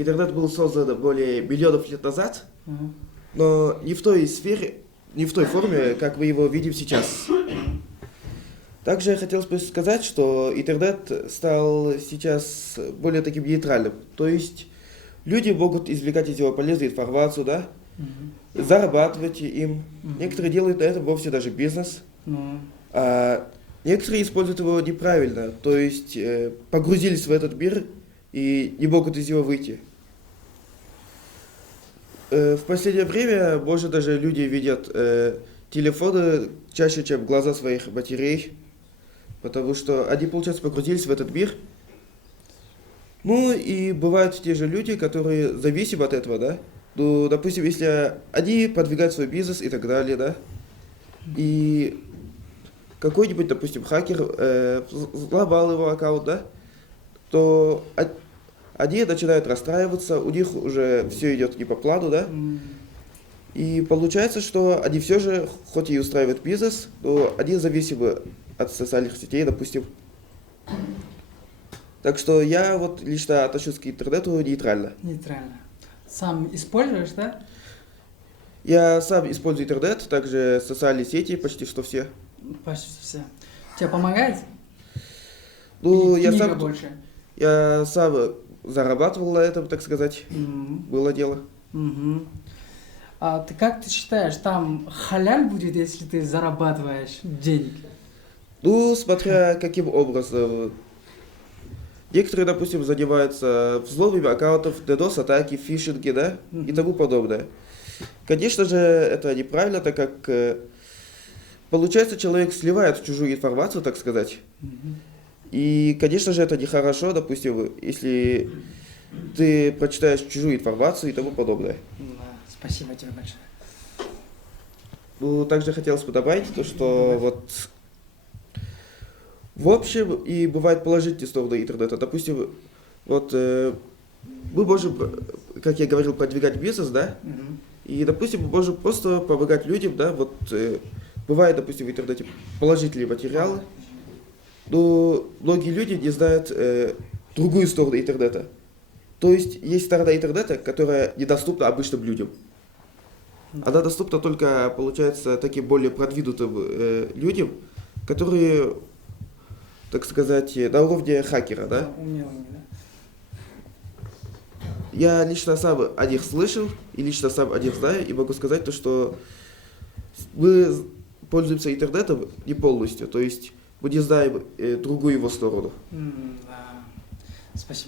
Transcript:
интернет был создан более миллионов лет назад, но не в той сфере, не в той форме, как мы его видим сейчас. Также хотелось бы сказать, что интернет стал сейчас более таким нейтральным. То есть люди могут извлекать из него полезную информацию, да, зарабатывать им. Некоторые делают на этом вовсе даже бизнес. А некоторые используют его неправильно, то есть погрузились в этот мир и не могут из него выйти. В последнее время, может, даже люди видят телефоны чаще, чем глаза своих матерей, потому что они, получается, погрузились в этот мир. Ну и бывают те же люди, которые зависимы от этого, да. Ну, допустим, если они продвигают свой бизнес и так далее, да, и какой-нибудь, допустим, хакер взломал его аккаунт, да, то они начинают расстраиваться, у них уже все идет не по плану, да, и получается, что они все же, хоть и устраивают бизнес, но они зависимы от социальных сетей, допустим. Так что я вот лично отношусь к интернету нейтрально. Нейтрально. Сам используешь, да? Я сам использую интернет, также социальные сети, почти что все. Почти все. Тебе помогает? Ну, Или книга больше? я сам зарабатывал на этом, так сказать. Было дело. А как ты считаешь, там халяль будет, если ты зарабатываешь денег? Ну, смотря каким образом. Некоторые, допустим, занимаются взломами аккаунтов, DDoS-атаки, фишинги, да, и тому подобное. Конечно же, это неправильно, так как, получается, человек сливает чужую информацию, так сказать. И, конечно же, это нехорошо, допустим, если ты прочитаешь чужую информацию и тому подобное. Спасибо тебе большое. Ну, также хотелось бы добавить то, что вот в общем и бывает положительные стороны интернета. Допустим, вот мы можем, как я говорил, продвигать бизнес, да, и, допустим, мы можем просто помогать людям, да, вот бывает, допустим, в интернете положительные материалы, но многие люди не знают другую сторону интернета. То есть сторона интернета, которая недоступна обычным людям. Она доступна только, получается, таким более продвинутым людям, которые, так сказать, на уровне хакера, да? Я лично сам о них слышал, и лично сам о них знаю, и могу сказать то, что мы пользуемся интернетом не полностью, то есть мы не знаем другую его сторону. Спасибо.